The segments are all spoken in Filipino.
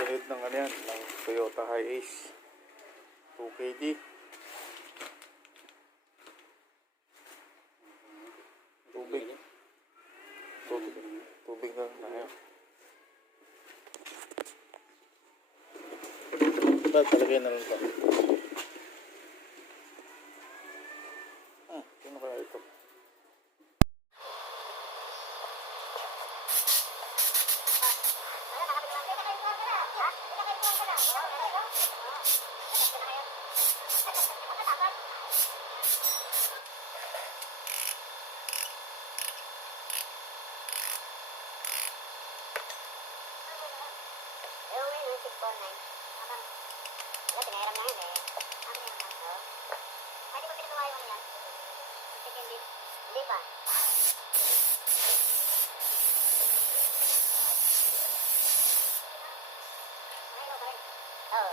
Sunod ng ano yan, ng Toyota Hiace 2KD. Tubig. Tubig na yan. Talagay na lang ito. Sino kaya ito? Pinahiram na yun eh. Pwede ba pinagawa yung yan? Hindi pa. Oo.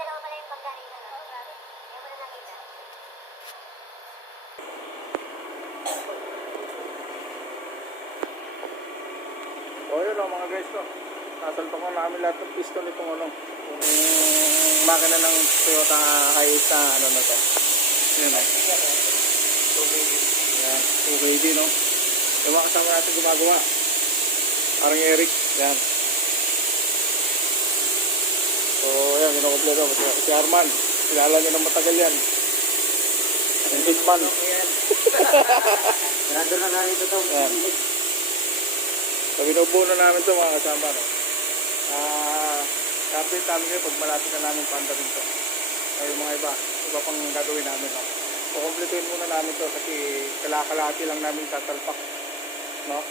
Dalawa pala yung pagkain na lang. Ayaw mo na nakita. O yun o mga guys to. Nasalpak na namin lahat ng piston itong ano. Yung makina ng Toyota Hiace na ano na to. Yun o. Yan. 2KD no. Yung mga kasama natin gumagawa. Parang Eric. Yan. So yan. Ginakompleto. Si Arman. Kilala nyo ng matagal yan. Yung hitman. Narado na namin ito. Yan. So binubuo na namin ito mga kasama no. Update namin kayo pag malapit na namin panda rin ito. Ay mga iba pang gagawin namin no. So kumpletuin muna namin ito kasi kalakalati lang namin tatalpak no.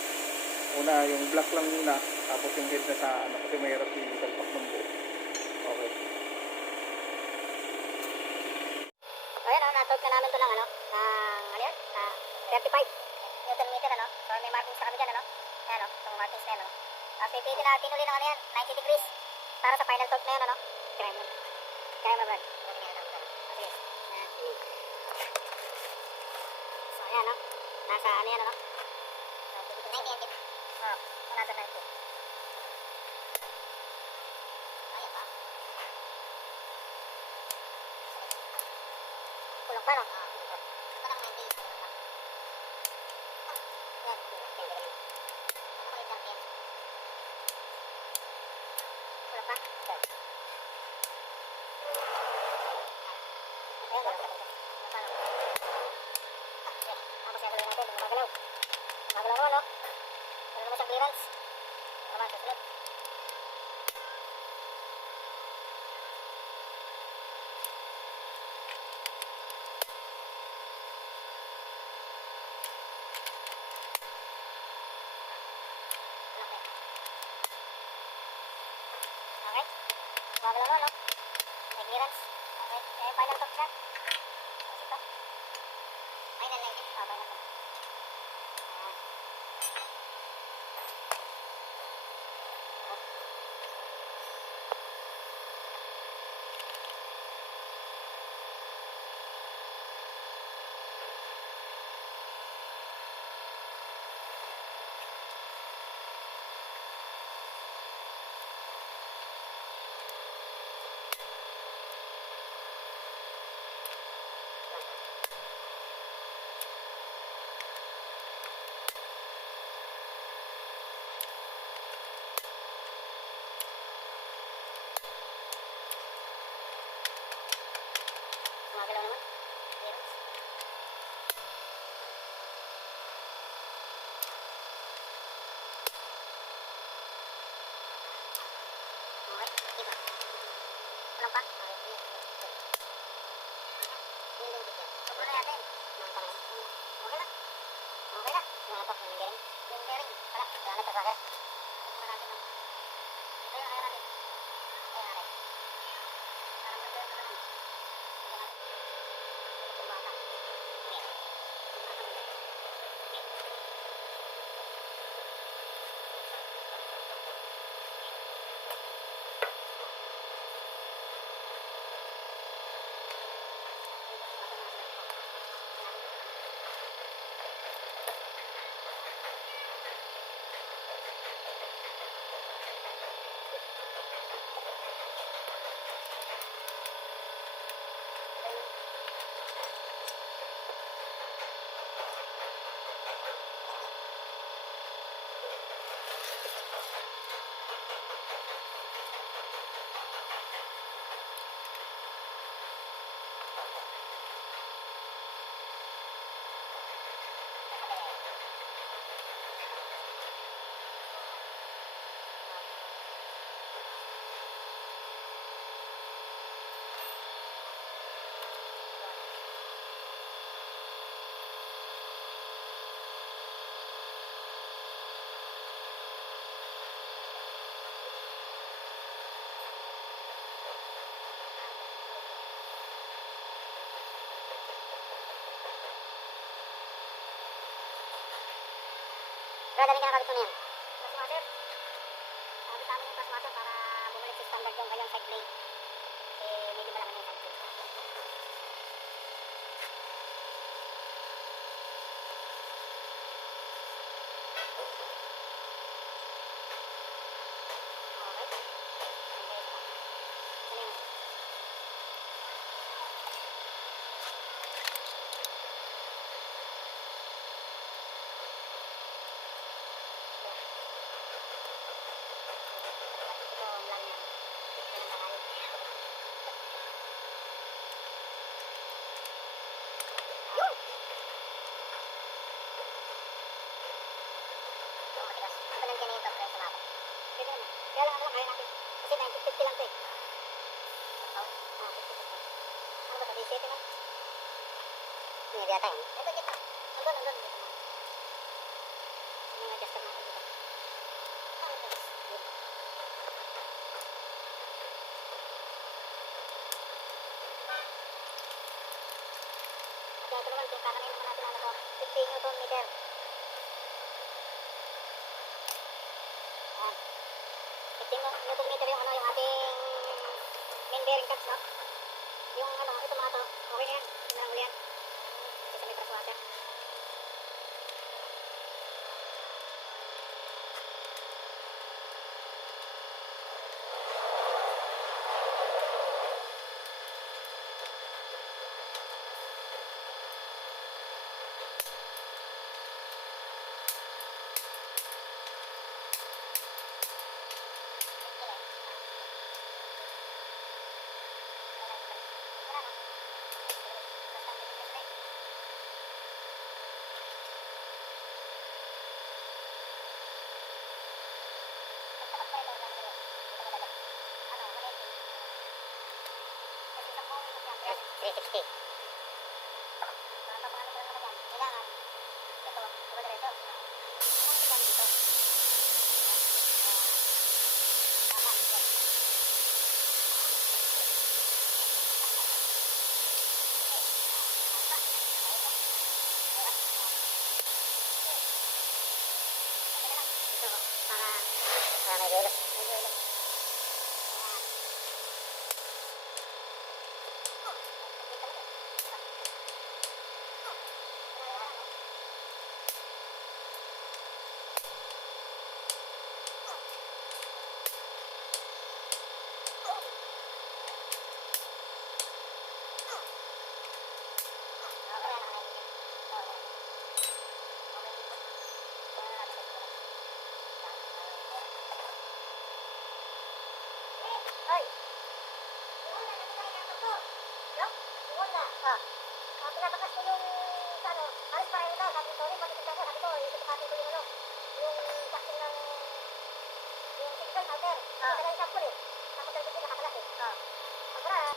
Una yung black lang muna, tapos yung head na sa ano kasi mahirap yung talpak ng buo. Okay. Ayan o, natawag na namin ito ng ano, ano yan? 35 Newton meter ano. So may markings sa kami dyan ano. Ayan o, itong markings na yan ano. Tapos pipili na pinuli ng ano yan, 90 degrees. Para sa final torque na yan ano. Kaya mo Brad. Sige. So ayan o, nasa ano yan ano. 90 yan din. Oo, nasa 90. Ayan pa. Kulong pa no? Parang 90. Yan. Kulong pa? Ayan ba? Tapos yung gawin natin, gumagalaw. Gumagalaw naman no? Wala naman siyang clearance. Naman, susunod. Okay? Gumagalaw naman no? May clearance. Okay? Eh, final torque siya. Tapos ito. Final 90. Final 90. Kaya dali ka nakabit ko na yan. Plus washer. Sabi sa amin yung plus washer para bumalik sa standard yung kanyang side plate. Kasi medyo malaman yung side plate. Kaya lang ano, kaya natin. Kasi 90-50 lang ito eh. Oh, 50-50. Ano ba ito? 17 man? Hindi yata yun. Ito, dito. Nandun. Dito man. Yung adjuster natin dito. Ano ito? Dito. At ito naman, kakanayin naman natin ano ito. 50 Newton meter. Ayan. 15 Newton meter yung ano, yung ating main bearing caps, no? Yung ano, ito mga to, okay na yan. Hindi na lang uli yan. Kasi sa may press washer. $360. Kailangan ito, diretso. Dito. Tama. Para may dulos. Hoy! Simula, nandito kayo ng doktor. Yo? Simula. Pinabakas ko yung sa ano, alis pa rin ito. Sabi ko rin, pag-isip ko, sabi ko, isusukatin ko yung ano, yung casting ng yung silicone powder. Kasi lang sample eh. Tapos ang gusto nakakalas eh. Pagkara.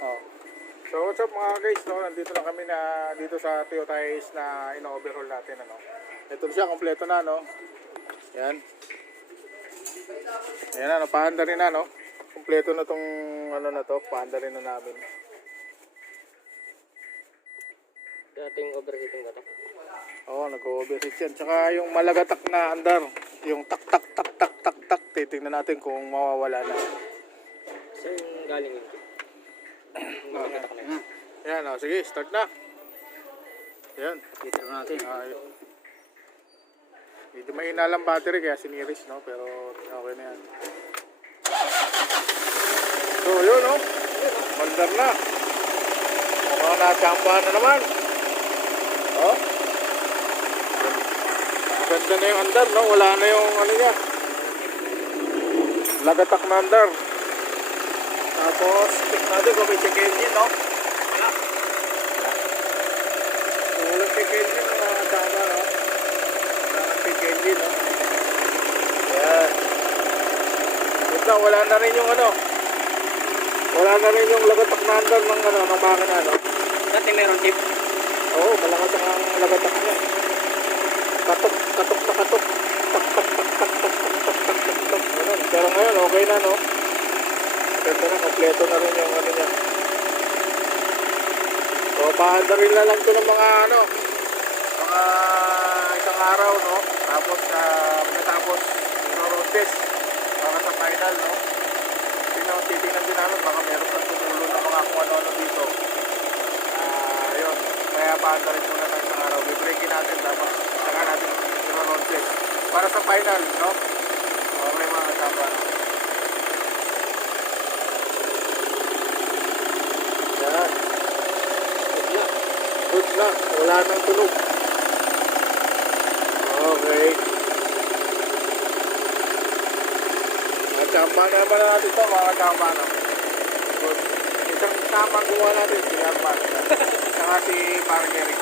Oh. So what's up mga guys, no? Nandito na kami dito sa Toyota Hiace na ino-overhaul natin, ano. Ito siya, kompleto na, no. Yan. Ayan na, paanda rin na, no. Kompleto na tong ano na to, paanda rin na namin. Dating overheating ba ito? Oo, nag-overheat yan. Tsaka yung malagatak na andar, yung tak tak tak tak tak tak, titingnan natin kung mawawala na. Saan yung galing yun? Nakakatak na yun. Yan, oh, sige, start na. Yan. Dito na natin. Medyo mahina lang battery kaya siniris, no? Pero okay na yan. So, yun, no? Mandar na. Mukhang natsambahan na naman. Oh. Ganda na yung andar, no? Wala na yung ano niya. Lagatak na andar. Tapos, check natin kung may check engine, no? Wala. So, walang check engine, mga tama, no? Check engine, no? Ayan. Ito, wala na rin yung ano. Wala na rin yung lagatak na andar ng ano, ng makina, no? Dati meron tip. Oo, malakas ang lagatak niya. Katok na katok. Tak, tak, tak, tak, tak, tak, tak, tak, tak, tak. Ganun. Pero ngayon, okay na, no? Ganda na, kompleto na rin yung ano niya. So, paanda rin na lang to ng mga mga isang araw, no? Tapos pagkatapos road test para sa final, no? Titingnan din namin baka meron pang tumulo na mga kung ano-ano dito. Yun, kaya paanda rin muna ng isang araw. Bibreakin natin, tapos saka natin road test para sa final, no? Okay mga kasama, no? Yan. Good luck. Wala nang tunog. Okay. Tsamba naman natin ito mga tsamba, no? Good. Isang tamang gumawa natin si Arman. Saka si Parang Eric.